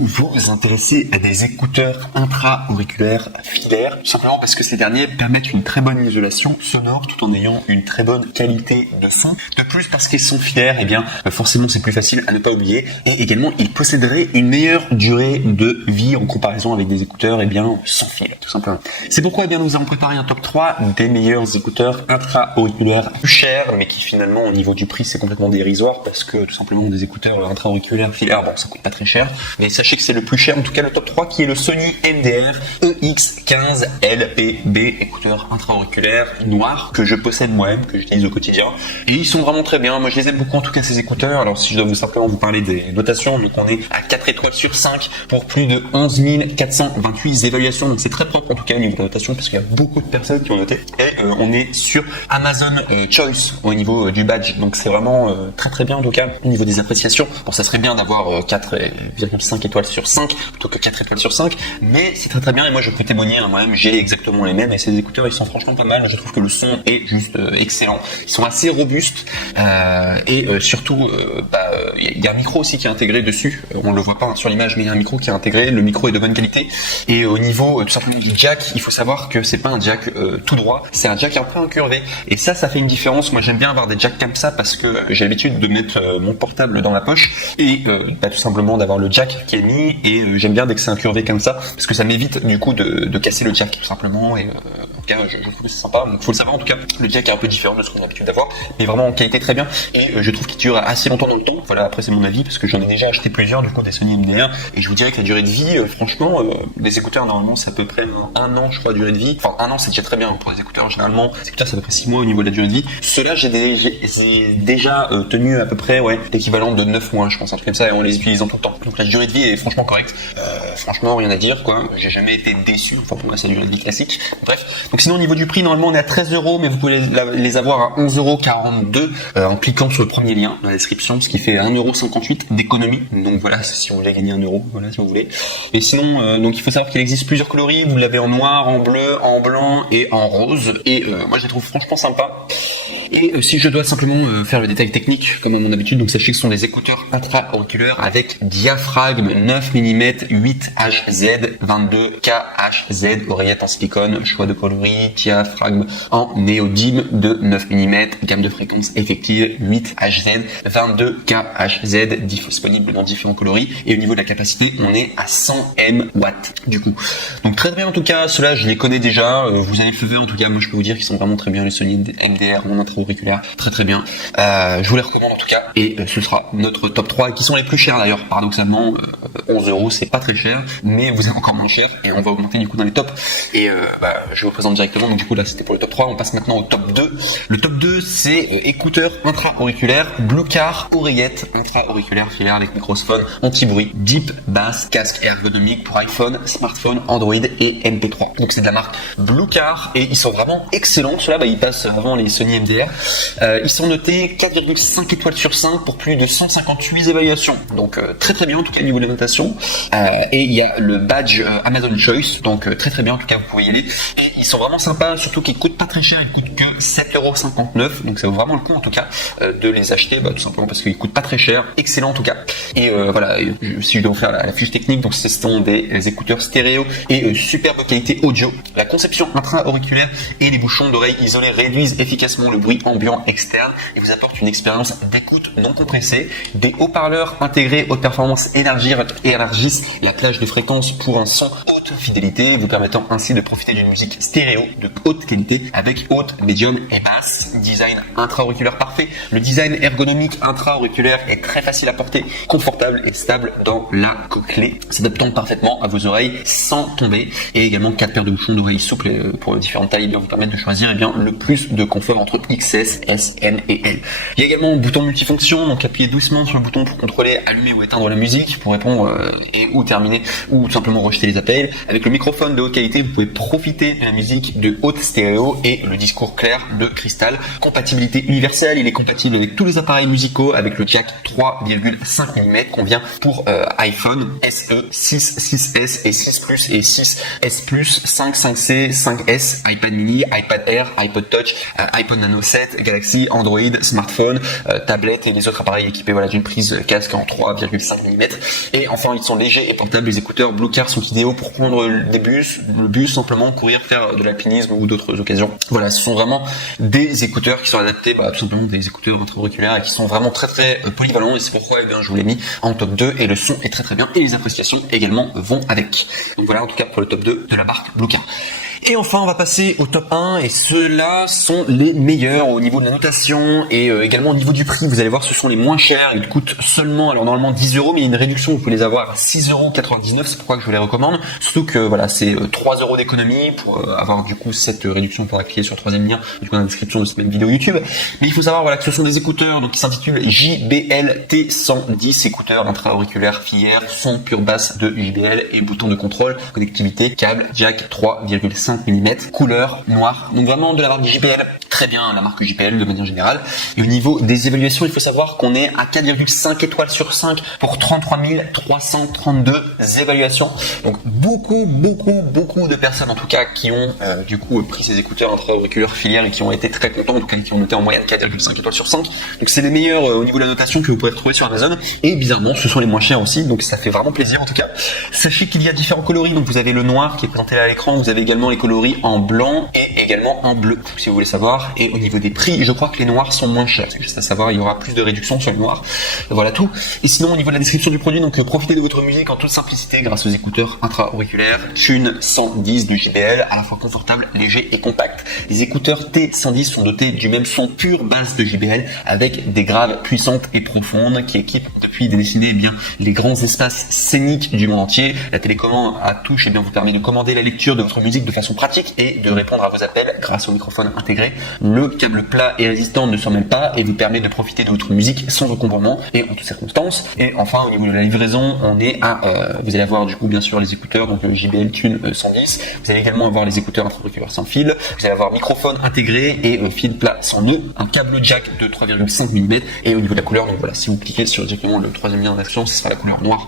vous intéressez à des écouteurs intra-auriculaires filaires, tout simplement parce que ces derniers permettent une très bonne isolation sonore tout en ayant une très bonne qualité de son. De plus, parce qu'ils sont filaires, et bien forcément c'est plus facile à ne pas oublier, et également ils posséderaient une meilleure durée de vie en comparaison avec des écouteurs sans fil, tout simplement. C'est pourquoi nous allons préparer un top 3 des meilleurs écouteurs intra-auriculaires plus chers, mais qui finalement au niveau du prix c'est complètement dérisoire parce que tout simplement des écouteurs intra-auriculaires filaires, ça coûte pas très cher, mais sachez que c'est le plus cher, en tout cas le top 3 qui est le Sony MDR EX15 LPB, écouteurs intra-auriculaires noirs que je possède moi-même, que j'utilise au quotidien, et ils sont vraiment très bien. Moi je les aime beaucoup en tout cas ces écouteurs. Alors si je dois simplement vous parler des notations, donc on est à 4 étoiles sur 5 pour plus de 11 428 évaluations, donc c'est très propre en tout cas au niveau de la notation parce qu'il y a beaucoup de personnes qui ont noté, et on est sur Amazon Choice au niveau du badge, donc c'est vraiment très très bien en tout cas au niveau des appréciations. Bon, ça serait bien d'avoir 4,5 étoiles sur 5 plutôt que 4 étoiles sur 5, mais c'est très très bien, et moi je peux témoigner, moi-même j'ai exactement les mêmes, et ces écouteurs ils sont franchement pas mal. Je trouve que le son est juste excellent, ils sont assez robustes, et surtout il y a un micro aussi qui est intégré dessus, on le voit pas sur l'image, mais il y a un micro qui est intégré, le micro est de bonne qualité, et au niveau tout simplement du jack, il faut savoir que c'est pas un jack tout droit, c'est un jack un peu incurvé, et ça fait une différence. Moi j'aime bien avoir des jacks comme ça parce que j'ai l'habitude de mettre mon portable dans la poche, et tout simplement d'avoir le jack qui est mis, et j'aime bien dès que c'est incurvé comme ça parce que ça m'évite du coup de casser le jack tout simplement, et en tout cas je trouve que c'est sympa. Donc faut le savoir, en tout cas le jack est un peu différent de ce qu'on a l'habitude d'avoir, mais vraiment en qualité très bien, et je trouve qu'il dure assez longtemps dans le temps. Voilà, après c'est mon avis parce que j'en ai déjà acheté plusieurs du coup des Sony MDR, et je vous dirais que la durée de vie, franchement, les écouteurs normalement c'est à peu près 1 an je crois durée de vie, enfin 1 an c'est déjà très bien pour les écouteurs. Généralement les écouteurs c'est à peu près 6 mois au niveau de la durée de vie. Ceux-là j'ai déjà tenu à peu près l'équivalent de 9 mois je pense, un truc comme ça, et en les utilisant tout le temps. Donc la durée de vie est franchement correcte, franchement rien à dire quoi, j'ai jamais été déçu, enfin pour moi c'est la durée de vie classique. Bref, donc sinon au niveau du prix, normalement on est à 13 €, mais vous pouvez les avoir à 11,42 € en cliquant sur le premier lien dans la description, ce qui fait 1,58 € d'économie. Donc voilà, si vous voulez gagner 1 €, voilà, si vous voulez. Et sinon, donc il faut savoir qu'il existe plusieurs coloris, vous l'avez en noir, en bleu, en blanc et en rose, et moi je les trouve franchement sympas. Et si je dois simplement faire le détail technique comme à mon habitude, donc sachez que ce sont des écouteurs intra-auriculaires avec diaphragme 9 mm 8HZ 22KHZ, oreillette en silicone, choix de coloris, diaphragme en néodyme de 9 mm, gamme de fréquence effective 8HZ 22KHZ, disponible dans différents coloris, et au niveau de la capacité on est à 100 MW du coup. Donc très bien en tout cas, ceux-là je les connais déjà, vous avez le feu vert en tout cas, moi je peux vous dire qu'ils sont vraiment très bien les Sony MDR en intra-auriculaire, très très bien. Je vous les recommande en tout cas, et ce sera notre top 3 qui sont les plus chers d'ailleurs, paradoxalement 11 € c'est pas très cher, mais vous êtes encore moins cher, et on va augmenter du coup dans les tops, et je vous présente directement. Donc du coup là c'était pour le top 3, on passe maintenant au top 2. Le top 2 c'est écouteurs intra-auriculaires Bluecar, oreillette intra-auriculaire filaire avec microphone anti-bruit, deep, basse, casque ergonomique pour iPhone, smartphone, Android et MP3. Donc c'est de la marque Bluecar, et ils sont vraiment excellents. Ceux-là ils passent avant les Sony MDR. Ils sont notés 4,5 étoiles sur 5 pour plus de 158 évaluations, donc très très bien en tout cas au niveau de la notation, et il y a le badge Amazon Choice, donc très très bien en tout cas, vous pouvez y aller, et ils sont vraiment sympas, surtout qu'ils coûtent pas très cher, ils coûtent que 7,59 €, donc ça vaut vraiment le coup en tout cas de les acheter, tout simplement parce qu'ils coûtent pas très cher, excellent en tout cas. Et voilà, si je dois vous faire la fiche technique, donc ce sont des écouteurs stéréo et superbe qualité audio. La conception intra-auriculaire et les bouchons d'oreilles isolés réduisent efficacement le bruit ambiant externe et vous apportent une expérience d'écoute non compressée. Des haut-parleurs intégrés haute performance élargissent la plage de fréquences pour un son haute fidélité, vous permettant ainsi de profiter d'une musique stéréo de haute qualité avec haute, médium et basse. Design intra-auriculaire parfait. Le design ergonomique intra-auriculaire est très facile à porter, confortable et stable dans la cochlée, s'adaptant parfaitement à vos oreilles sans tomber, et également 4 paires de bouchons d'oreilles souples pour différentes tailles, vous permettent de choisir le plus de confort entre XS, S, M et L. Il y a également un bouton multifonction, donc appuyez doucement sur le bouton pour contrôler, allumer ou éteindre la musique, pour répondre ou terminer, ou tout simplement rejeter les appels. avec le microphone de haute qualité, vous pouvez profiter de la musique de haute stéréo et le discours clair de Crystal. Compatibilité universelle, il est compatible avec tous les appareils musicaux avec le jack 3,5 mm qu'on vient pour iPhone SE, 6, 6S et 6 Plus et 6S Plus, 5, 5C, 5S, iPad mini, iPad Air, iPod Touch, iPod Nano 7, Galaxy, Android, smartphone, tablette et les autres appareils équipés d'une prise casque en 3,5 mm. Et enfin, ils sont légers et portables. Les écouteurs Bluecard sont idéaux pour prendre le bus, simplement courir, faire de l'alpinisme ou d'autres occasions. Voilà, ce sont vraiment des écouteurs qui sont adaptés, tout simplement des écouteurs intra-auriculaires et qui sont vraiment très polyvalents, et c'est pourquoi je vous l'ai mis en top 2 et le son est très bien et les appréciations également vont avec. Donc voilà, en tout cas pour le top 2 de la marque Bluecard. Et enfin, on va passer au top 1 et ceux-là sont les meilleurs au niveau de la notation et également au niveau du prix. Vous allez voir, ce sont les moins chers. Ils coûtent seulement, alors normalement 10 €, mais il y a une réduction. Vous pouvez les avoir à 6,99 €. C'est pourquoi je vous les recommande. Surtout que voilà, c'est 3 € d'économie. Pour avoir du coup cette réduction, il faudra cliquer sur le troisième lien du coup dans la description de cette même vidéo YouTube. Mais il faut savoir que ce sont des écouteurs donc qui s'intitulent JBL T110, écouteurs intra-auriculaires filière, son pure basse de JBL et bouton de contrôle, connectivité, câble, jack 3,5 mm, couleur noire. Donc vraiment de la marque JBL, très bien la marque JBL de manière générale. Et au niveau des évaluations, il faut savoir qu'on est à 4,5 étoiles sur 5 pour 33 332 évaluations. Donc beaucoup de personnes en tout cas qui ont du coup pris ces écouteurs intra-auriculaires filière et qui ont été très contents, en tout cas qui ont noté en moyenne 4,5 étoiles sur 5. Donc c'est les meilleurs au niveau de la notation que vous pouvez retrouver sur Amazon. Et bizarrement, ce sont les moins chers aussi, donc ça fait vraiment plaisir en tout cas. Sachez qu'il y a différents coloris, donc vous avez le noir qui est présenté là à l'écran, vous avez également les coloris en blanc et également en bleu, si vous voulez savoir. Et au niveau des prix, je crois que les noirs sont moins chers. C'est juste à savoir, il y aura plus de réduction sur les noirs. Voilà tout. Et sinon, au niveau de la description du produit, donc profitez de votre musique en toute simplicité grâce aux écouteurs intra-auriculaires Thune 110 du JBL, à la fois confortable, léger et compact. Les écouteurs T110 sont dotés du même son pure basse de JBL avec des graves puissantes et profondes qui équipent depuis des décennies les grands espaces scéniques du monde entier. La télécommande à touche vous permet de commander la lecture de votre musique de façon pratique et de répondre à vos appels grâce au microphone intégré. Le câble plat et résistant ne s'en mêle pas et vous permet de profiter de votre musique sans encombrement et en toutes circonstances. Et enfin, au niveau de la livraison, on est à vous allez avoir du coup bien sûr les écouteurs, donc le JBL Thune 110. Vous allez également avoir les écouteurs intra-auriculaires sans fil. Vous allez avoir microphone intégré et fil plat sans nœud, un câble jack de 3,5 mm. Et au niveau de la couleur, donc voilà, si vous cliquez sur directement le troisième lien d'action, ce sera la couleur noire.